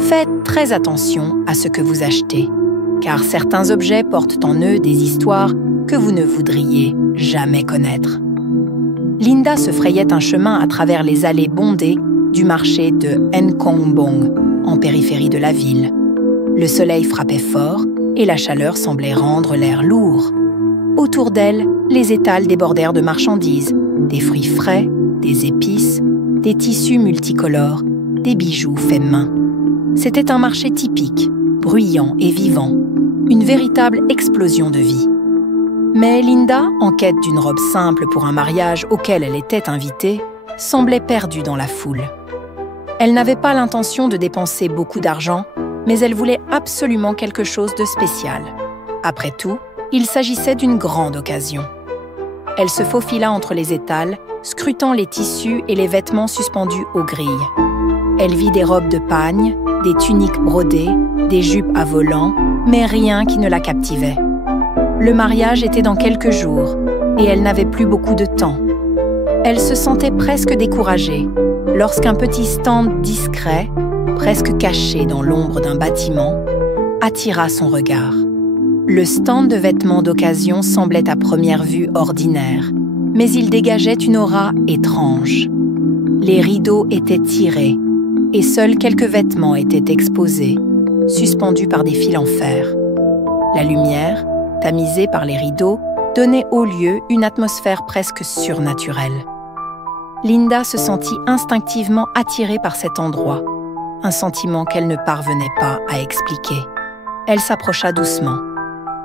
Faites très attention à ce que vous achetez, car certains objets portent en eux des histoires que vous ne voudriez jamais connaître. Linda se frayait un chemin à travers les allées bondées du marché de Nkongbong, en périphérie de la ville. Le soleil frappait fort et la chaleur semblait rendre l'air lourd. Autour d'elle, les étals débordèrent de marchandises, des fruits frais, des épices, des tissus multicolores, des bijoux faits main. C'était un marché typique, bruyant et vivant, une véritable explosion de vie. Mais Linda, en quête d'une robe simple pour un mariage auquel elle était invitée, semblait perdue dans la foule. Elle n'avait pas l'intention de dépenser beaucoup d'argent, mais elle voulait absolument quelque chose de spécial. Après tout, il s'agissait d'une grande occasion. Elle se faufila entre les étals, scrutant les tissus et les vêtements suspendus aux grilles. Elle vit des robes de pagne, des tuniques brodées, des jupes à volants, mais rien qui ne la captivait. Le mariage était dans quelques jours et elle n'avait plus beaucoup de temps. Elle se sentait presque découragée lorsqu'un petit stand discret, presque caché dans l'ombre d'un bâtiment, attira son regard. Le stand de vêtements d'occasion semblait à première vue ordinaire, mais il dégageait une aura étrange. Les rideaux étaient tirés et seuls quelques vêtements étaient exposés, suspendus par des fils en fer. La lumière, tamisée par les rideaux, donnait au lieu une atmosphère presque surnaturelle. Linda se sentit instinctivement attirée par cet endroit, un sentiment qu'elle ne parvenait pas à expliquer. Elle s'approcha doucement.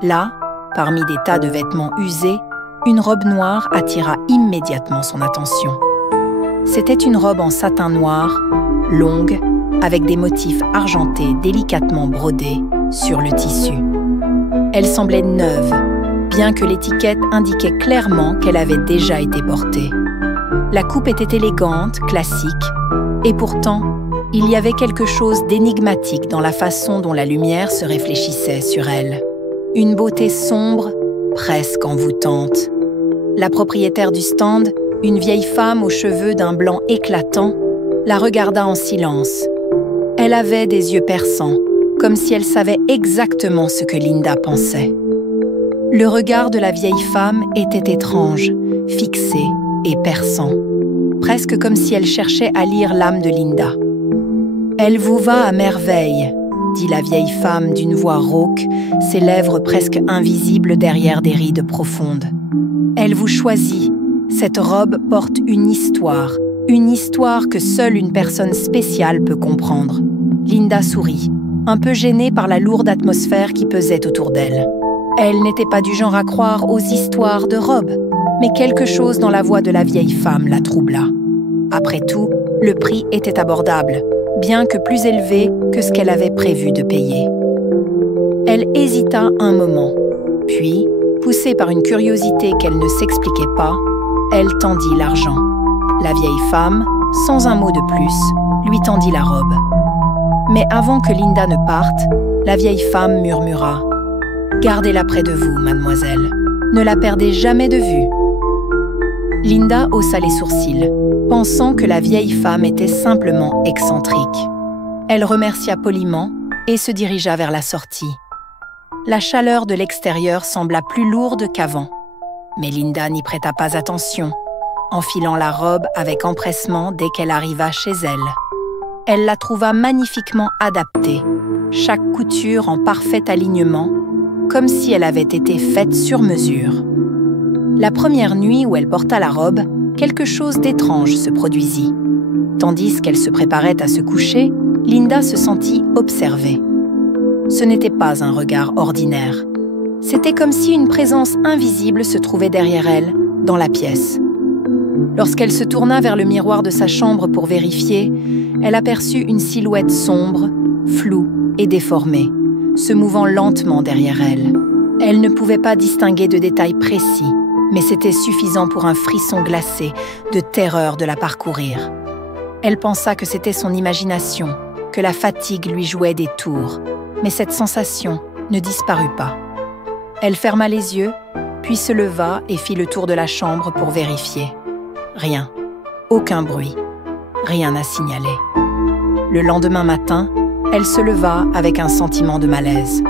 Là, parmi des tas de vêtements usés, une robe noire attira immédiatement son attention. C'était une robe en satin noir, longue, avec des motifs argentés délicatement brodés sur le tissu. Elle semblait neuve, bien que l'étiquette indiquait clairement qu'elle avait déjà été portée. La coupe était élégante, classique, et pourtant, il y avait quelque chose d'énigmatique dans la façon dont la lumière se réfléchissait sur elle. Une beauté sombre, presque envoûtante. La propriétaire du stand, une vieille femme aux cheveux d'un blanc éclatant, la regarda en silence. Elle avait des yeux perçants, comme si elle savait exactement ce que Linda pensait. Le regard de la vieille femme était étrange, fixé et perçant, presque comme si elle cherchait à lire l'âme de Linda. « Elle vous va à merveille », dit la vieille femme d'une voix rauque, ses lèvres presque invisibles derrière des rides profondes. « Elle vous choisit. Cette robe porte une histoire que seule une personne spéciale peut comprendre. » Linda sourit, un peu gênée par la lourde atmosphère qui pesait autour d'elle. Elle n'était pas du genre à croire aux histoires de robes, mais quelque chose dans la voix de la vieille femme la troubla. Après tout, le prix était abordable, bien que plus élevé que ce qu'elle avait prévu de payer. Elle hésita un moment, puis, poussée par une curiosité qu'elle ne s'expliquait pas, elle tendit l'argent. La vieille femme, sans un mot de plus, lui tendit la robe. Mais avant que Linda ne parte, la vieille femme murmura « Gardez-la près de vous, mademoiselle. Ne la perdez jamais de vue. » Linda haussa les sourcils, pensant que la vieille femme était simplement excentrique. Elle remercia poliment et se dirigea vers la sortie. La chaleur de l'extérieur sembla plus lourde qu'avant, mais Linda n'y prêta pas attention, enfilant la robe avec empressement dès qu'elle arriva chez elle. Elle la trouva magnifiquement adaptée, chaque couture en parfait alignement, comme si elle avait été faite sur mesure. La première nuit où elle porta la robe, quelque chose d'étrange se produisit. Tandis qu'elle se préparait à se coucher, Linda se sentit observée. Ce n'était pas un regard ordinaire. C'était comme si une présence invisible se trouvait derrière elle, dans la pièce. Lorsqu'elle se tourna vers le miroir de sa chambre pour vérifier, elle aperçut une silhouette sombre, floue et déformée, se mouvant lentement derrière elle. Elle ne pouvait pas distinguer de détails précis, mais c'était suffisant pour un frisson glacé de terreur de la parcourir. Elle pensa que c'était son imagination, que la fatigue lui jouait des tours, mais cette sensation ne disparut pas. Elle ferma les yeux, puis se leva et fit le tour de la chambre pour vérifier. Rien, aucun bruit, rien à signaler. Le lendemain matin, Elle se leva avec un sentiment de malaise.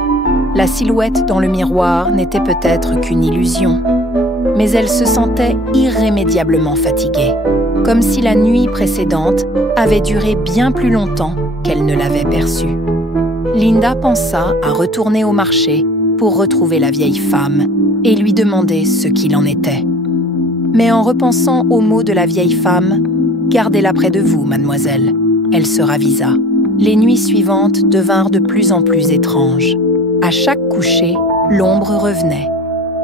La silhouette dans le miroir n'était peut-être qu'une illusion, mais elle se sentait irrémédiablement fatiguée, comme si la nuit précédente avait duré bien plus longtemps qu'elle ne l'avait perçue. Linda pensa à retourner au marché pour retrouver la vieille femme et lui demander ce qu'il en était. Mais en repensant aux mots de la vieille femme, « Gardez-la près de vous, mademoiselle », elle se ravisa. Les nuits suivantes devinrent de plus en plus étranges. À chaque coucher, l'ombre revenait.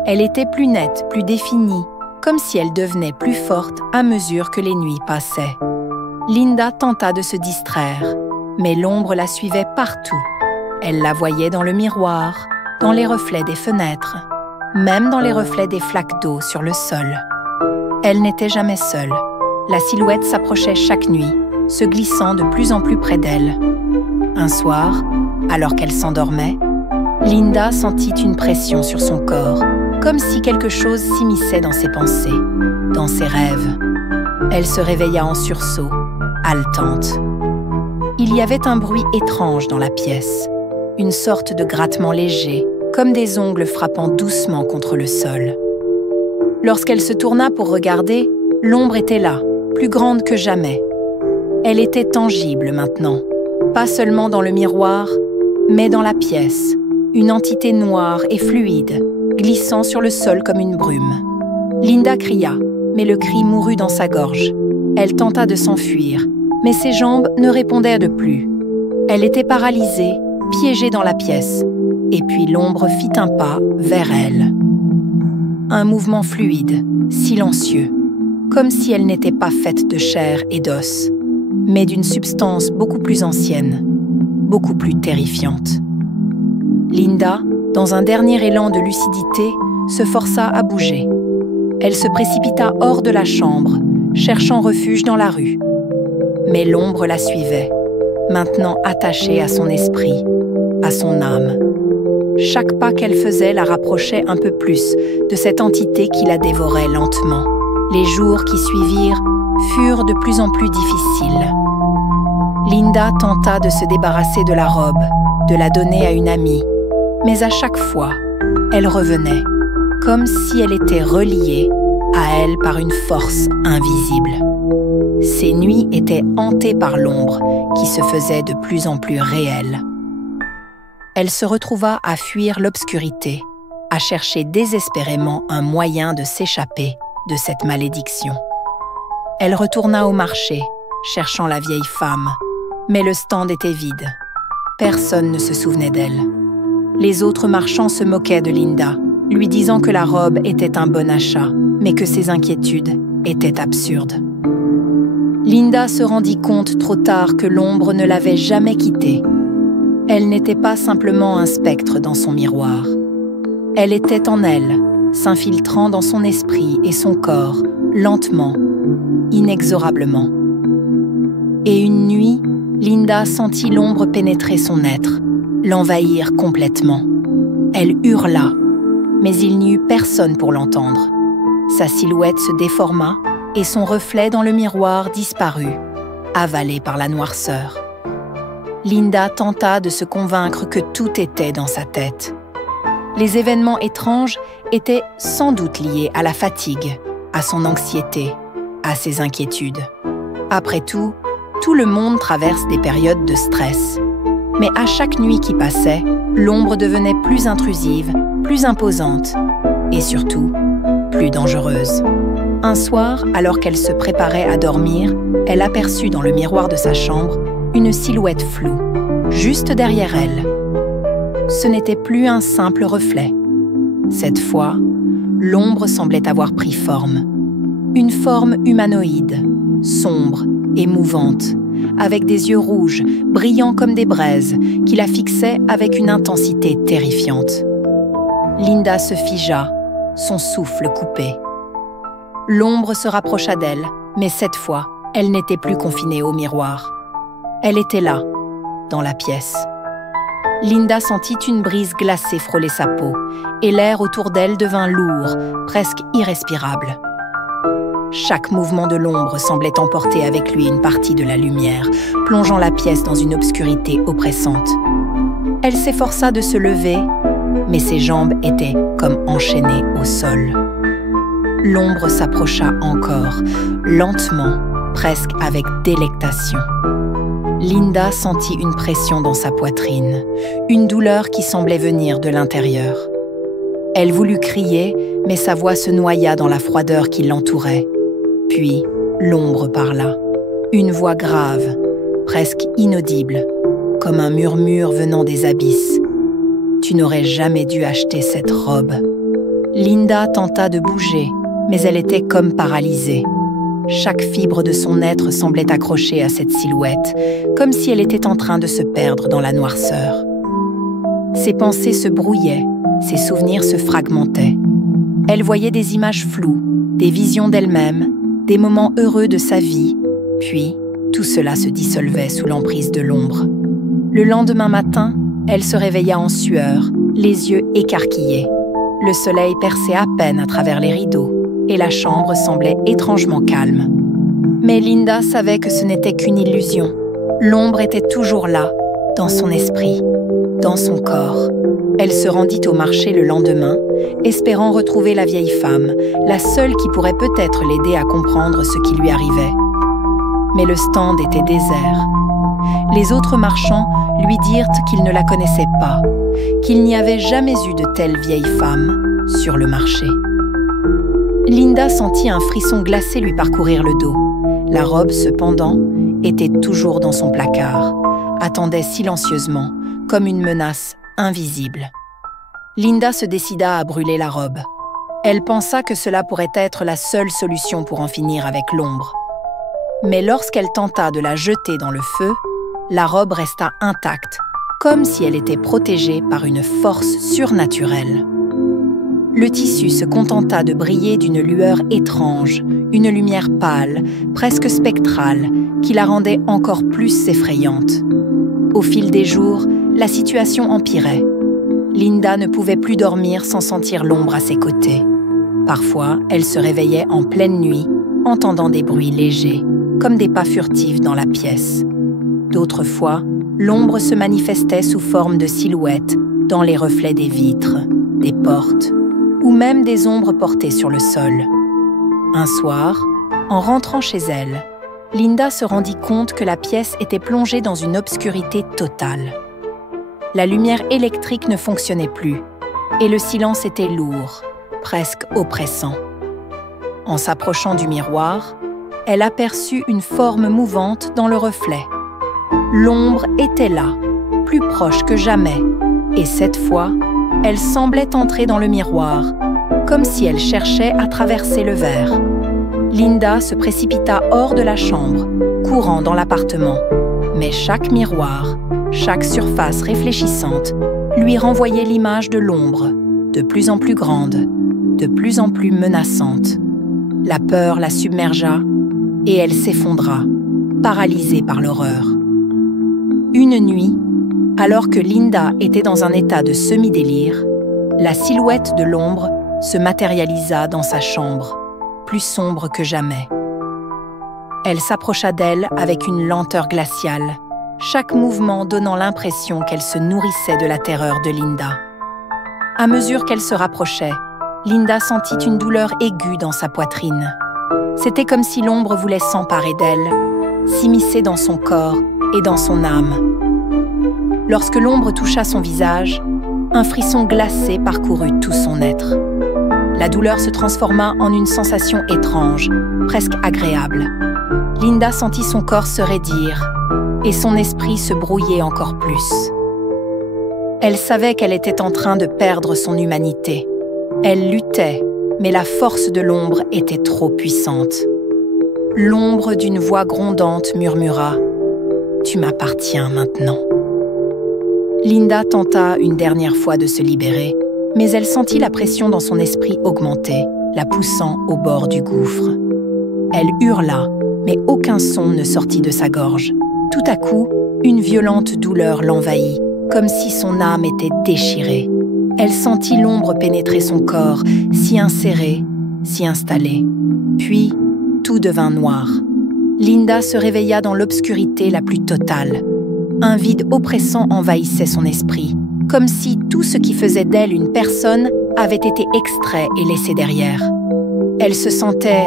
Elle était plus nette, plus définie, comme si elle devenait plus forte à mesure que les nuits passaient. Linda tenta de se distraire, mais l'ombre la suivait partout. Elle la voyait dans le miroir, dans les reflets des fenêtres, même dans les reflets des flaques d'eau sur le sol. Elle n'était jamais seule. La silhouette s'approchait chaque nuit, se glissant de plus en plus près d'elle. Un soir, alors qu'elle s'endormait, Linda sentit une pression sur son corps, comme si quelque chose s'immisçait dans ses pensées, dans ses rêves. Elle se réveilla en sursaut, haletante. Il y avait un bruit étrange dans la pièce, une sorte de grattement léger, comme des ongles frappant doucement contre le sol. Lorsqu'elle se tourna pour regarder, l'ombre était là, plus grande que jamais. Elle était tangible maintenant, pas seulement dans le miroir, mais dans la pièce, une entité noire et fluide, glissant sur le sol comme une brume. Linda cria, mais le cri mourut dans sa gorge. Elle tenta de s'enfuir, mais ses jambes ne répondaient de plus. Elle était paralysée, piégée dans la pièce, et puis l'ombre fit un pas vers elle. Un mouvement fluide, silencieux, comme si elle n'était pas faite de chair et d'os, mais d'une substance beaucoup plus ancienne, beaucoup plus terrifiante. Linda, dans un dernier élan de lucidité, se força à bouger. Elle se précipita hors de la chambre, cherchant refuge dans la rue. Mais l'ombre la suivait, maintenant attachée à son esprit, à son âme. Chaque pas qu'elle faisait la rapprochait un peu plus de cette entité qui la dévorait lentement. Les jours qui suivirent furent de plus en plus difficiles. Linda tenta de se débarrasser de la robe, de la donner à une amie, mais à chaque fois, elle revenait, comme si elle était reliée à elle par une force invisible. Ces nuits étaient hantées par l'ombre qui se faisait de plus en plus réelle. Elle se retrouva à fuir l'obscurité, à chercher désespérément un moyen de s'échapper de cette malédiction. Elle retourna au marché, cherchant la vieille femme, mais le stand était vide. Personne ne se souvenait d'elle. Les autres marchands se moquaient de Linda, lui disant que la robe était un bon achat, mais que ses inquiétudes étaient absurdes. Linda se rendit compte trop tard que l'ombre ne l'avait jamais quittée. Elle n'était pas simplement un spectre dans son miroir. Elle était en elle, s'infiltrant dans son esprit et son corps, lentement, inexorablement. Et une nuit, Linda sentit l'ombre pénétrer son être, l'envahir complètement. Elle hurla, mais il n'y eut personne pour l'entendre. Sa silhouette se déforma et son reflet dans le miroir disparut, avalé par la noirceur. Linda tenta de se convaincre que tout était dans sa tête. Les événements étranges étaient sans doute liés à la fatigue, à son anxiété, à ses inquiétudes. Après tout le monde traverse des périodes de stress. Mais à chaque nuit qui passait, l'ombre devenait plus intrusive, plus imposante et surtout, plus dangereuse. Un soir, alors qu'elle se préparait à dormir, elle aperçut dans le miroir de sa chambre une silhouette floue, juste derrière elle. Ce n'était plus un simple reflet. Cette fois, l'ombre semblait avoir pris forme. Une forme humanoïde, sombre et mouvante, avec des yeux rouges, brillants comme des braises, qui la fixaient avec une intensité terrifiante. Linda se figea, son souffle coupé. L'ombre se rapprocha d'elle, mais cette fois, elle n'était plus confinée au miroir. Elle était là, dans la pièce. Linda sentit une brise glacée frôler sa peau, et l'air autour d'elle devint lourd, presque irrespirable. Chaque mouvement de l'ombre semblait emporter avec lui une partie de la lumière, plongeant la pièce dans une obscurité oppressante. Elle s'efforça de se lever, mais ses jambes étaient comme enchaînées au sol. L'ombre s'approcha encore, lentement, presque avec délectation. Linda sentit une pression dans sa poitrine, une douleur qui semblait venir de l'intérieur. Elle voulut crier, mais sa voix se noya dans la froideur qui l'entourait. Puis, l'ombre parla, une voix grave, presque inaudible, comme un murmure venant des abysses. « Tu n'aurais jamais dû acheter cette robe. » Linda tenta de bouger, mais elle était comme paralysée. Chaque fibre de son être semblait accrochée à cette silhouette, comme si elle était en train de se perdre dans la noirceur. Ses pensées se brouillaient, ses souvenirs se fragmentaient. Elle voyait des images floues, des visions d'elle-même, des moments heureux de sa vie, puis tout cela se dissolvait sous l'emprise de l'ombre. Le lendemain matin, elle se réveilla en sueur, les yeux écarquillés. Le soleil perçait à peine à travers les rideaux et la chambre semblait étrangement calme. Mais Linda savait que ce n'était qu'une illusion. L'ombre était toujours là, dans son esprit, dans son corps. Elle se rendit au marché le lendemain, espérant retrouver la vieille femme, la seule qui pourrait peut-être l'aider à comprendre ce qui lui arrivait. Mais le stand était désert. Les autres marchands lui dirent qu'ils ne la connaissaient pas, qu'il n'y avait jamais eu de telle vieille femme sur le marché. Linda sentit un frisson glacé lui parcourir le dos. La robe, cependant, était toujours dans son placard, attendait silencieusement, comme une menace invisible. Linda se décida à brûler la robe. Elle pensa que cela pourrait être la seule solution pour en finir avec l'ombre. Mais lorsqu'elle tenta de la jeter dans le feu, la robe resta intacte, comme si elle était protégée par une force surnaturelle. Le tissu se contenta de briller d'une lueur étrange, une lumière pâle, presque spectrale, qui la rendait encore plus effrayante. Au fil des jours, la situation empirait. Linda ne pouvait plus dormir sans sentir l'ombre à ses côtés. Parfois, elle se réveillait en pleine nuit, entendant des bruits légers, comme des pas furtifs dans la pièce. D'autres fois, l'ombre se manifestait sous forme de silhouettes dans les reflets des vitres, des portes, ou même des ombres portées sur le sol. Un soir, en rentrant chez elle, Linda se rendit compte que la pièce était plongée dans une obscurité totale. La lumière électrique ne fonctionnait plus, et le silence était lourd, presque oppressant. En s'approchant du miroir, elle aperçut une forme mouvante dans le reflet. L'ombre était là, plus proche que jamais, et cette fois, elle semblait entrer dans le miroir, comme si elle cherchait à traverser le verre. Linda se précipita hors de la chambre, courant dans l'appartement. Mais chaque miroir, chaque surface réfléchissante, lui renvoyait l'image de l'ombre, de plus en plus grande, de plus en plus menaçante. La peur la submergea et elle s'effondra, paralysée par l'horreur. Une nuit, alors que Linda était dans un état de semi-délire, la silhouette de l'ombre se matérialisa dans sa chambre, plus sombre que jamais. Elle s'approcha d'elle avec une lenteur glaciale, chaque mouvement donnant l'impression qu'elle se nourrissait de la terreur de Linda. À mesure qu'elle se rapprochait, Linda sentit une douleur aiguë dans sa poitrine. C'était comme si l'ombre voulait s'emparer d'elle, s'immiscer dans son corps et dans son âme. Lorsque l'ombre toucha son visage, un frisson glacé parcourut tout son être. La douleur se transforma en une sensation étrange, presque agréable. Linda sentit son corps se raidir et son esprit se brouiller encore plus. Elle savait qu'elle était en train de perdre son humanité. Elle luttait, mais la force de l'ombre était trop puissante. L'ombre d'une voix grondante murmura « Tu m'appartiens maintenant ». Linda tenta une dernière fois de se libérer, mais elle sentit la pression dans son esprit augmenter, la poussant au bord du gouffre. Elle hurla, mais aucun son ne sortit de sa gorge. Tout à coup, une violente douleur l'envahit, comme si son âme était déchirée. Elle sentit l'ombre pénétrer son corps, s'y insérer, s'y installer. Puis, tout devint noir. Linda se réveilla dans l'obscurité la plus totale. Un vide oppressant envahissait son esprit, comme si tout ce qui faisait d'elle une personne avait été extrait et laissé derrière. Elle se sentait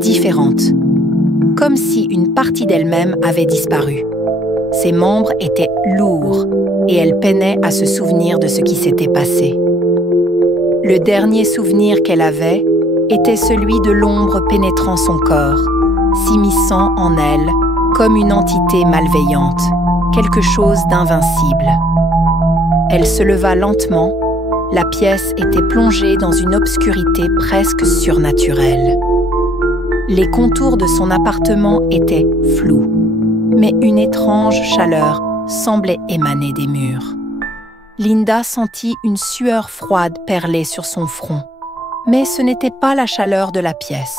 différente, comme si une partie d'elle-même avait disparu. Ses membres étaient lourds et elle peinait à se souvenir de ce qui s'était passé. Le dernier souvenir qu'elle avait était celui de l'ombre pénétrant son corps, s'immisçant en elle comme une entité malveillante, quelque chose d'invincible. Elle se leva lentement, la pièce était plongée dans une obscurité presque surnaturelle. Les contours de son appartement étaient flous, mais une étrange chaleur semblait émaner des murs. Linda sentit une sueur froide perler sur son front, mais ce n'était pas la chaleur de la pièce.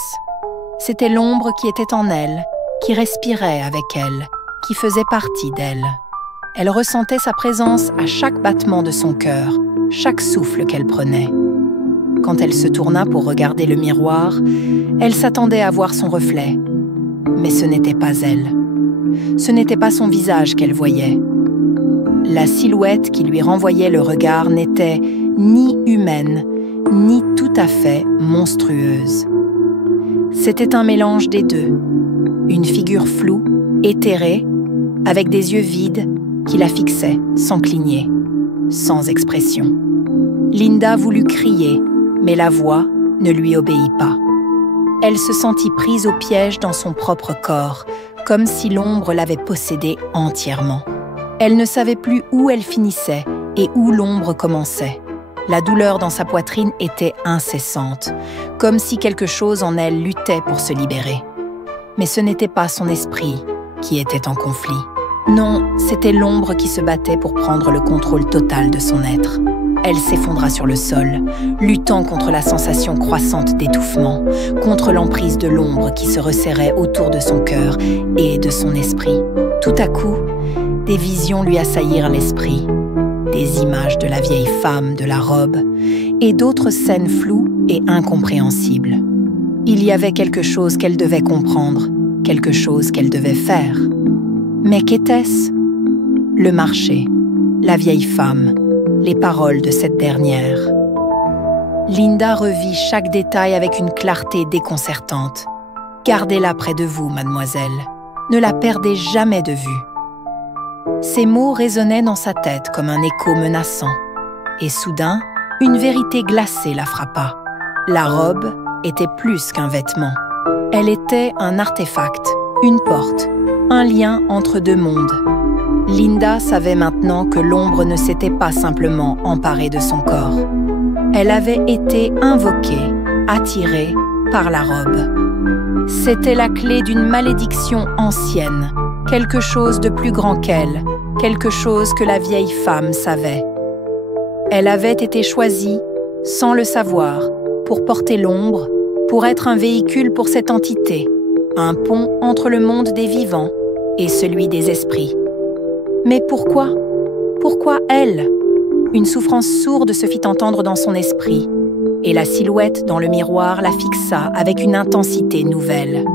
C'était l'ombre qui était en elle, qui respirait avec elle, qui faisait partie d'elle. Elle ressentait sa présence à chaque battement de son cœur, chaque souffle qu'elle prenait. Quand elle se tourna pour regarder le miroir, elle s'attendait à voir son reflet. Mais ce n'était pas elle. Ce n'était pas son visage qu'elle voyait. La silhouette qui lui renvoyait le regard n'était ni humaine, ni tout à fait monstrueuse. C'était un mélange des deux. Une figure floue, éthérée, avec des yeux vides qui la fixaient sans cligner, sans expression. Linda voulut crier, mais la voix ne lui obéit pas. Elle se sentit prise au piège dans son propre corps, comme si l'ombre l'avait possédée entièrement. Elle ne savait plus où elle finissait et où l'ombre commençait. La douleur dans sa poitrine était incessante, comme si quelque chose en elle luttait pour se libérer. Mais ce n'était pas son esprit qui était en conflit. Non, c'était l'ombre qui se battait pour prendre le contrôle total de son être. Elle s'effondra sur le sol, luttant contre la sensation croissante d'étouffement, contre l'emprise de l'ombre qui se resserrait autour de son cœur et de son esprit. Tout à coup, des visions lui assaillirent l'esprit. Des images de la vieille femme, de la robe, et d'autres scènes floues et incompréhensibles. Il y avait quelque chose qu'elle devait comprendre, quelque chose qu'elle devait faire. Mais qu'était-ce? Le marché, la vieille femme, les paroles de cette dernière. Linda revit chaque détail avec une clarté déconcertante. Gardez-la près de vous, mademoiselle. Ne la perdez jamais de vue. Ces mots résonnaient dans sa tête comme un écho menaçant. Et soudain, une vérité glacée la frappa. La robe était plus qu'un vêtement. Elle était un artefact, une porte, un lien entre deux mondes. Linda savait maintenant que l'ombre ne s'était pas simplement emparée de son corps. Elle avait été invoquée, attirée par la robe. C'était la clé d'une malédiction ancienne, quelque chose de plus grand qu'elle, quelque chose que la vieille femme savait. Elle avait été choisie, sans le savoir, pour porter l'ombre, pour être un véhicule pour cette entité, un pont entre le monde des vivants et celui des esprits. Mais pourquoi? Pourquoi elle? Une souffrance sourde se fit entendre dans son esprit, et la silhouette dans le miroir la fixa avec une intensité nouvelle.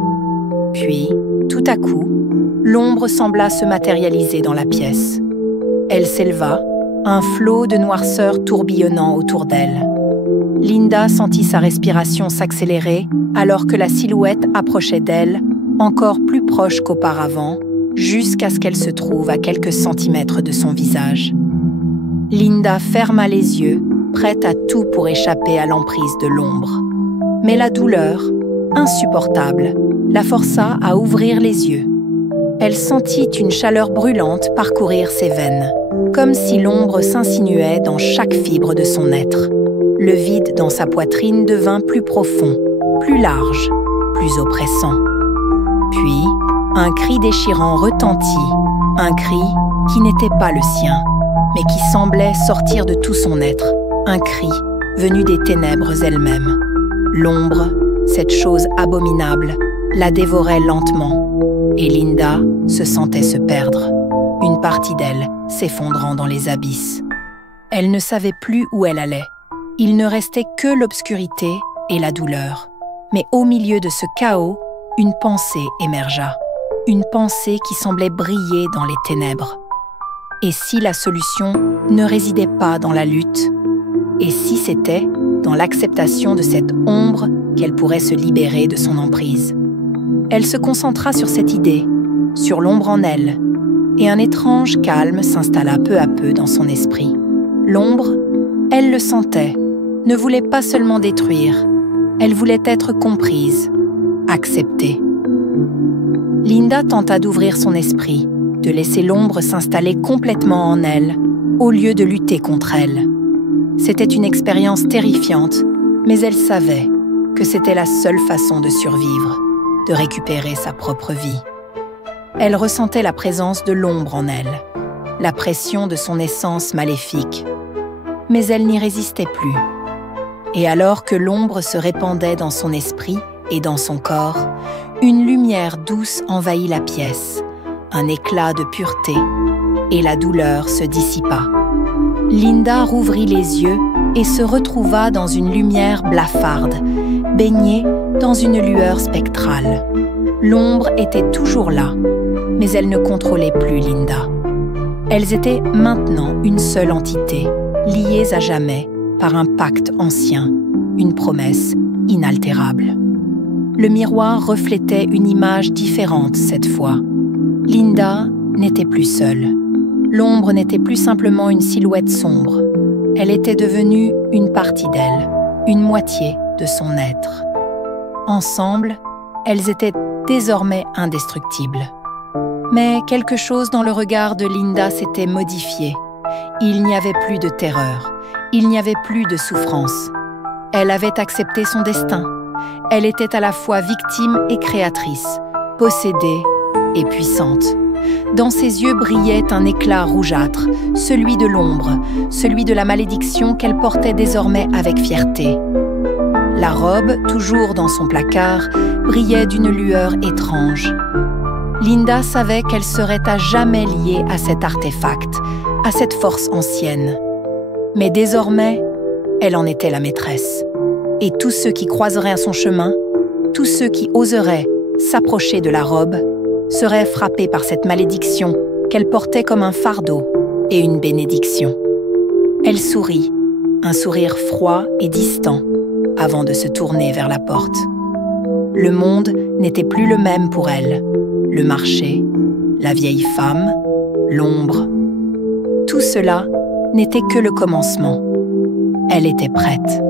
Puis, tout à coup, l'ombre sembla se matérialiser dans la pièce. Elle s'éleva, un flot de noirceur tourbillonnant autour d'elle. Linda sentit sa respiration s'accélérer alors que la silhouette approchait d'elle, encore plus proche qu'auparavant, jusqu'à ce qu'elle se trouve à quelques centimètres de son visage. Linda ferma les yeux, prête à tout pour échapper à l'emprise de l'ombre. Mais la douleur, insupportable, la força à ouvrir les yeux. Elle sentit une chaleur brûlante parcourir ses veines, comme si l'ombre s'insinuait dans chaque fibre de son être. Le vide dans sa poitrine devint plus profond, plus large, plus oppressant. Puis, un cri déchirant retentit, un cri qui n'était pas le sien, mais qui semblait sortir de tout son être, un cri venu des ténèbres elles-mêmes. L'ombre, cette chose abominable, la dévorait lentement, et Linda se sentait se perdre, une partie d'elle s'effondrant dans les abysses. Elle ne savait plus où elle allait. Il ne restait que l'obscurité et la douleur. Mais au milieu de ce chaos, une pensée émergea, une pensée qui semblait briller dans les ténèbres. Et si la solution ne résidait pas dans la lutte? Et si c'était dans l'acceptation de cette ombre qu'elle pourrait se libérer de son emprise? Elle se concentra sur cette idée, sur l'ombre en elle, et un étrange calme s'installa peu à peu dans son esprit. L'ombre, elle le sentait, ne voulait pas seulement détruire, elle voulait être comprise, acceptée. Linda tenta d'ouvrir son esprit, de laisser l'ombre s'installer complètement en elle, au lieu de lutter contre elle. C'était une expérience terrifiante, mais elle savait que c'était la seule façon de survivre, de récupérer sa propre vie. Elle ressentait la présence de l'ombre en elle, la pression de son essence maléfique. Mais elle n'y résistait plus. Et alors que l'ombre se répandait dans son esprit et dans son corps, une lumière douce envahit la pièce, un éclat de pureté, et la douleur se dissipa. Linda rouvrit les yeux et se retrouva dans une lumière blafarde, baignée dans une lueur spectrale. L'ombre était toujours là, mais elle ne contrôlait plus Linda. Elles étaient maintenant une seule entité, liées à jamais par un pacte ancien, une promesse inaltérable. Le miroir reflétait une image différente cette fois. Linda n'était plus seule. L'ombre n'était plus simplement une silhouette sombre. Elle était devenue une partie d'elle, une moitié de son être. Ensemble, elles étaient désormais indestructibles. Mais quelque chose dans le regard de Linda s'était modifié. Il n'y avait plus de terreur, il n'y avait plus de souffrance. Elle avait accepté son destin. Elle était à la fois victime et créatrice, possédée et puissante. Dans ses yeux brillait un éclat rougeâtre, celui de l'ombre, celui de la malédiction qu'elle portait désormais avec fierté. La robe, toujours dans son placard, brillait d'une lueur étrange. Linda savait qu'elle serait à jamais liée à cet artefact, à cette force ancienne. Mais désormais, elle en était la maîtresse. Et tous ceux qui croiseraient à son chemin, tous ceux qui oseraient s'approcher de la robe, seraient frappés par cette malédiction qu'elle portait comme un fardeau et une bénédiction. Elle sourit, un sourire froid et distant, avant de se tourner vers la porte. Le monde n'était plus le même pour elle. Le marché, la vieille femme, l'ombre. Tout cela n'était que le commencement. Elle était prête.